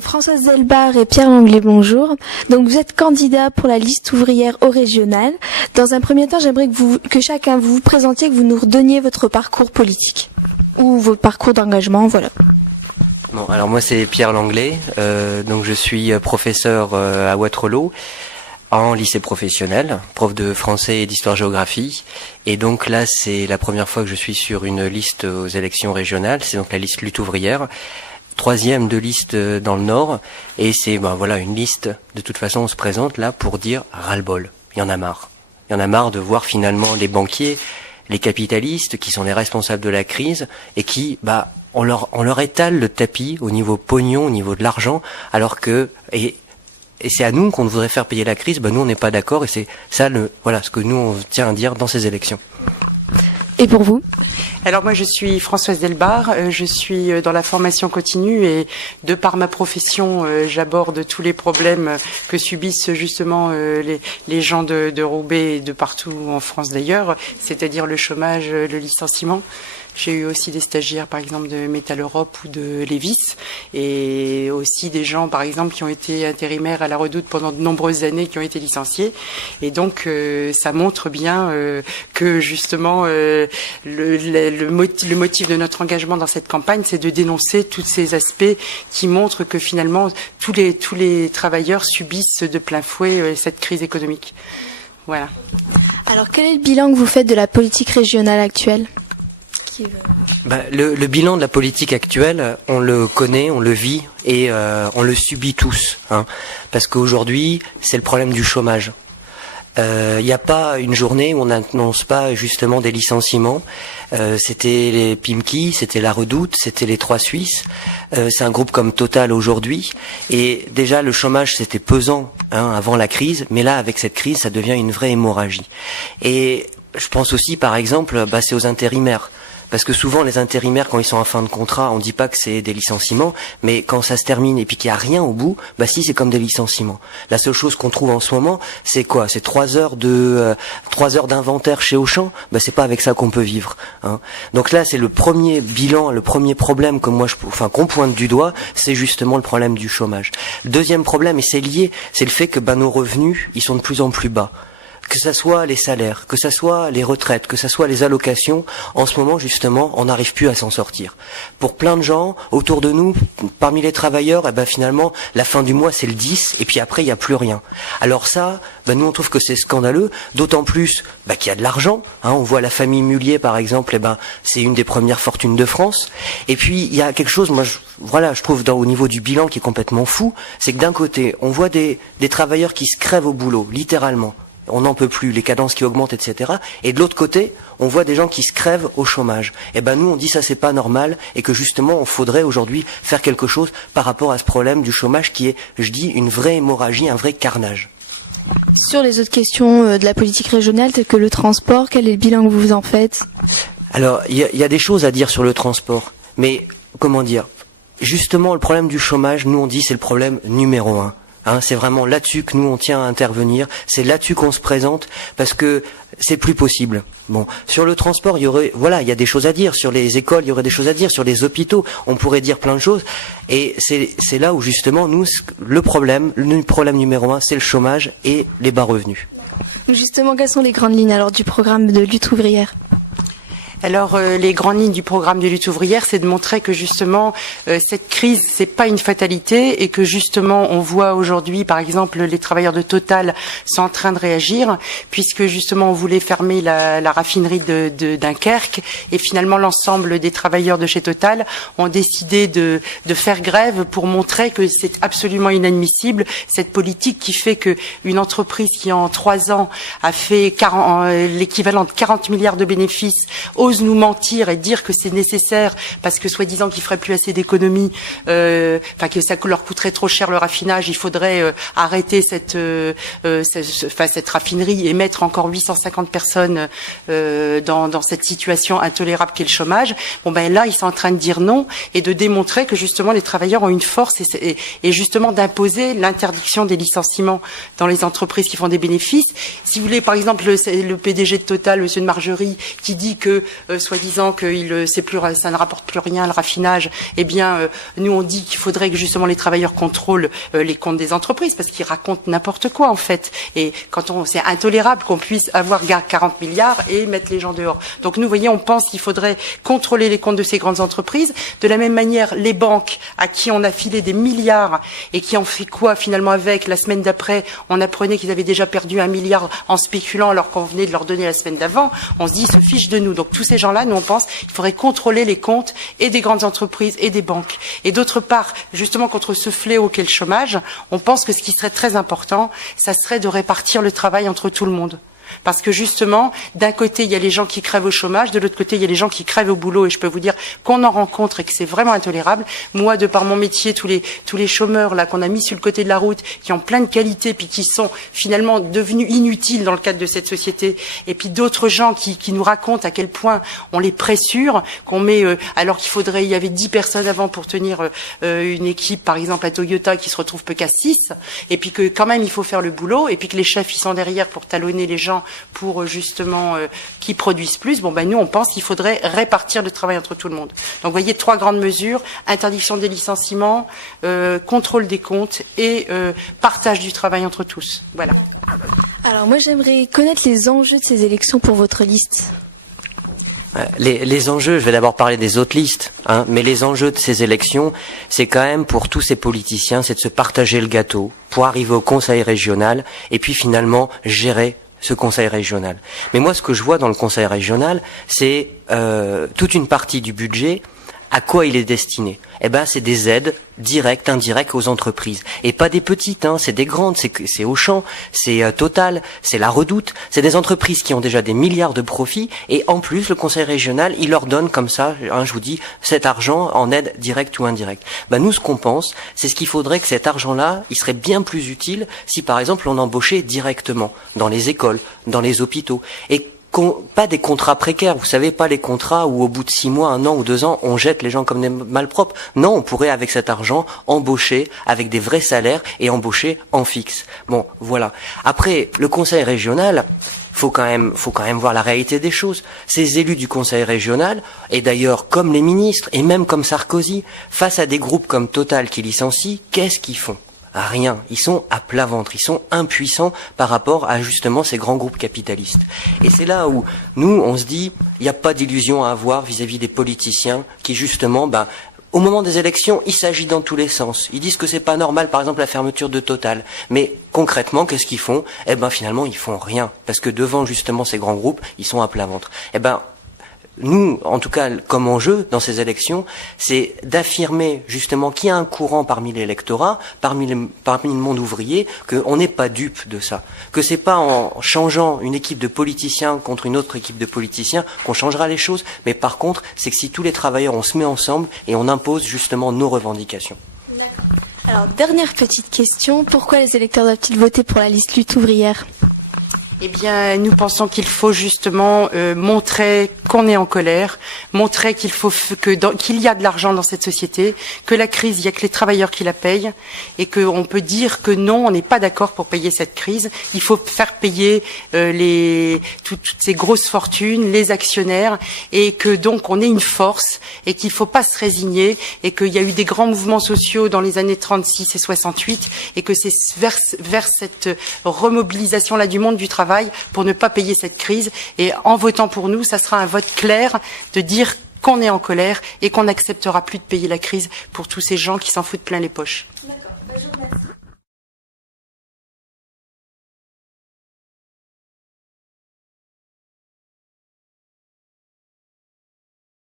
Donc Françoise Delbar et Pierre Langlais, bonjour. Donc vous êtes candidat pour la liste ouvrière au régional. Dans un premier temps, j'aimerais que chacun vous présentiez, que vous nous redonniez votre parcours politique ou votre parcours d'engagement, voilà. Bon, alors moi c'est Pierre Langlais, donc je suis professeur à Waterloo en lycée professionnel, prof de français et d'histoire-géographie. Et donc là c'est la première fois que je suis sur une liste aux élections régionales, c'est donc la liste lutte ouvrière. Troisième de liste dans le Nord, et c'est voilà une liste, de toute façon on se présente là pour dire ras-le-bol, il y en a marre. Il y en a marre de voir finalement les banquiers, les capitalistes qui sont les responsables de la crise et qui on leur étale le tapis au niveau pognon, au niveau de l'argent, alors que et c'est à nous qu'on voudrait faire payer la crise, nous on n'est pas d'accord et c'est ça ce que nous on tient à dire dans ces élections. Et pour vous? Alors moi je suis Françoise Delbar, je suis dans la formation continue et de par ma profession j'aborde tous les problèmes que subissent justement les gens de Roubaix et de partout en France d'ailleurs, c'est-à-dire le chômage, le licenciement. J'ai eu aussi des stagiaires, par exemple, de Métal Europe ou de Lévis, et aussi des gens, par exemple, qui ont été intérimaires à la Redoute pendant de nombreuses années, qui ont été licenciés. Et donc, ça montre bien que, justement, le motif de notre engagement dans cette campagne, c'est de dénoncer tous ces aspects qui montrent que, finalement, tous les travailleurs subissent de plein fouet cette crise économique. Voilà. Alors, quel est le bilan que vous faites de la politique régionale actuelle ? Le bilan de la politique actuelle, on le connaît, on le vit et on le subit tous, parce qu'aujourd'hui, c'est le problème du chômage. Il n'y a pas une journée où on n'annonce pas justement des licenciements. C'était les Pimki, c'était la Redoute, c'était les Trois Suisses. C'est un groupe comme Total aujourd'hui. Et déjà, le chômage, c'était pesant avant la crise, mais là, avec cette crise, ça devient une vraie hémorragie. Et je pense aussi, par exemple, c'est aux intérimaires. Parce que souvent, les intérimaires, quand ils sont en fin de contrat, on dit pas que c'est des licenciements, mais quand ça se termine et puis qu'il y a rien au bout, si, c'est comme des licenciements. La seule chose qu'on trouve en ce moment, c'est quoi? C'est 3 heures d'inventaire chez Auchan. C'est pas avec ça qu'on peut vivre, Donc là, c'est le premier bilan, le premier problème que qu'on pointe du doigt, c'est justement le problème du chômage. Le deuxième problème, et c'est lié, c'est le fait que nos revenus, ils sont de plus en plus bas. Que ça soit les salaires, que ça soit les retraites, que ça soit les allocations, en ce moment, justement, on n'arrive plus à s'en sortir. Pour plein de gens, autour de nous, parmi les travailleurs, finalement, la fin du mois, c'est le 10, et puis après, il n'y a plus rien. Alors ça, nous, on trouve que c'est scandaleux, d'autant plus, qu'il y a de l'argent, on voit la famille Mullier, par exemple, c'est une des premières fortunes de France. Et puis, il y a quelque chose, je trouve, au niveau du bilan qui est complètement fou, c'est que d'un côté, on voit des travailleurs qui se crèvent au boulot, littéralement. On n'en peut plus, les cadences qui augmentent, etc. Et de l'autre côté, on voit des gens qui se crèvent au chômage. Et nous, on dit ça, c'est pas normal, et que justement, on faudrait aujourd'hui faire quelque chose par rapport à ce problème du chômage qui est, je dis, une vraie hémorragie, un vrai carnage. Sur les autres questions de la politique régionale, telles que le transport, quel est le bilan que vous en faites? Alors, il y a des choses à dire sur le transport, mais comment dire? Justement, le problème du chômage, nous, on dit, c'est le problème numéro 1. C'est vraiment là-dessus que nous on tient à intervenir, c'est là-dessus qu'on se présente parce que c'est plus possible. Bon, sur le transport, il y a des choses à dire, sur les écoles, il y aurait des choses à dire, sur les hôpitaux, on pourrait dire plein de choses et c'est là où justement nous le problème numéro 1, c'est le chômage et les bas revenus. Justement, quelles sont les grandes lignes alors du programme de lutte ouvrière? Alors, les grandes lignes du programme de lutte ouvrière, c'est de montrer que justement, cette crise, c'est pas une fatalité et que justement, on voit aujourd'hui, par exemple, les travailleurs de Total sont en train de réagir puisque justement, on voulait fermer la raffinerie de Dunkerque et finalement, l'ensemble des travailleurs de chez Total ont décidé de faire grève pour montrer que c'est absolument inadmissible cette politique qui fait que une entreprise qui en 3 ans a fait l'équivalent de 40 milliards de bénéfices ose nous mentir et dire que c'est nécessaire parce que soi-disant qu'ils feraient plus assez d'économies, que ça leur coûterait trop cher le raffinage, il faudrait arrêter cette raffinerie et mettre encore 850 personnes dans cette situation intolérable qu'est le chômage. Là, ils sont en train de dire non et de démontrer que justement les travailleurs ont une force et justement d'imposer l'interdiction des licenciements dans les entreprises qui font des bénéfices. Si vous voulez, par exemple, le PDG de Total, Monsieur de Margerie, qui dit que soi-disant que ça ne rapporte plus rien le raffinage, eh bien, nous on dit qu'il faudrait que justement les travailleurs contrôlent les comptes des entreprises parce qu'ils racontent n'importe quoi en fait. Et c'est intolérable qu'on puisse avoir 40 milliards et mettre les gens dehors. Donc nous, voyez, on pense qu'il faudrait contrôler les comptes de ces grandes entreprises. De la même manière, les banques à qui on a filé des milliards et qui en fait quoi finalement avec, la semaine d'après, on apprenait qu'ils avaient déjà perdu 1 milliard en spéculant alors qu'on venait de leur donner la semaine d'avant, on se dit, ils se fichent de nous. Donc tous ces gens-là, nous on pense qu'il faudrait contrôler les comptes et des grandes entreprises et des banques. Et d'autre part, justement contre ce fléau qu'est le chômage, on pense que ce qui serait très important, ça serait de répartir le travail entre tout le monde. Parce que justement, d'un côté, il y a les gens qui crèvent au chômage, de l'autre côté, il y a les gens qui crèvent au boulot. Et je peux vous dire qu'on en rencontre et que c'est vraiment intolérable. Moi, de par mon métier, tous les chômeurs là qu'on a mis sur le côté de la route, qui ont plein de qualités, puis qui sont finalement devenus inutiles dans le cadre de cette société. Et puis d'autres gens qui nous racontent à quel point on les pressure, qu'on met alors il y avait 10 personnes avant pour tenir une équipe, par exemple à Toyota, qui se retrouve peu qu'à 6. Et puis que quand même il faut faire le boulot. Et puis que les chefs ils sont derrière pour talonner les gens pour justement qui produisent plus. Bon, nous, on pense qu'il faudrait répartir le travail entre tout le monde. Donc, vous voyez, 3 grandes mesures, interdiction des licenciements, contrôle des comptes et partage du travail entre tous. Voilà. Alors, moi, j'aimerais connaître les enjeux de ces élections pour votre liste. Les enjeux, je vais d'abord parler des autres listes, mais les enjeux de ces élections, c'est quand même pour tous ces politiciens, c'est de se partager le gâteau pour arriver au conseil régional et puis finalement gérer ce conseil régional. Mais moi, ce que je vois dans le conseil régional, c'est toute une partie du budget. À quoi il est destiné? Eh ben, c'est des aides directes, indirectes aux entreprises. Et pas des petites, c'est des grandes, c'est Auchan, c'est Total, c'est La Redoute. C'est des entreprises qui ont déjà des milliards de profits. Et en plus, le conseil régional, il leur donne comme ça, je vous dis, cet argent en aide directe ou indirecte. Nous, ce qu'on pense, c'est ce qu'il faudrait que cet argent-là, il serait bien plus utile si, par exemple, on embauchait directement dans les écoles, dans les hôpitaux. Et pas des contrats précaires, vous savez, pas les contrats où au bout de 6 mois, 1 an ou 2 ans, on jette les gens comme des malpropres. Non, on pourrait avec cet argent embaucher avec des vrais salaires et embaucher en fixe. Bon, voilà. Après, le conseil régional, faut quand même voir la réalité des choses. Ces élus du conseil régional, et d'ailleurs comme les ministres, et même comme Sarkozy, face à des groupes comme Total qui licencient, qu'est-ce qu'ils font? Rien. Ils sont à plat ventre. Ils sont impuissants par rapport à justement ces grands groupes capitalistes. Et c'est là où nous, on se dit, il n'y a pas d'illusion à avoir vis-à-vis des politiciens qui justement, au moment des élections, il s'agit dans tous les sens. Ils disent que c'est pas normal, par exemple, la fermeture de Total. Mais concrètement, qu'est-ce qu'ils font? Finalement, ils font rien. Parce que devant justement ces grands groupes, ils sont à plat ventre. Nous, en tout cas, comme enjeu dans ces élections, c'est d'affirmer justement qu'il y a un courant parmi l'électorat, parmi le monde ouvrier, qu'on n'est pas dupe de ça. Que c'est pas en changeant une équipe de politiciens contre une autre équipe de politiciens qu'on changera les choses, mais par contre, c'est que si tous les travailleurs, on se met ensemble et on impose justement nos revendications. D'accord. Alors, dernière petite question, pourquoi les électeurs doivent-ils voter pour la liste lutte ouvrière ? Eh bien, nous pensons qu'il faut justement montrer qu'on est en colère, montrer qu'il y a de l'argent dans cette société, que la crise, il y a que les travailleurs qui la payent, et qu'on peut dire que non, on n'est pas d'accord pour payer cette crise. Il faut faire payer toutes ces grosses fortunes, les actionnaires, et que donc on est une force, et qu'il ne faut pas se résigner, et qu'il y a eu des grands mouvements sociaux dans les années 36 et 68, et que c'est vers cette remobilisation-là du monde du travail pour ne pas payer cette crise. Et en votant pour nous, ça sera un vote clair de dire qu'on est en colère et qu'on n'acceptera plus de payer la crise pour tous ces gens qui s'en foutent plein les poches. D'accord. Je vous remercie.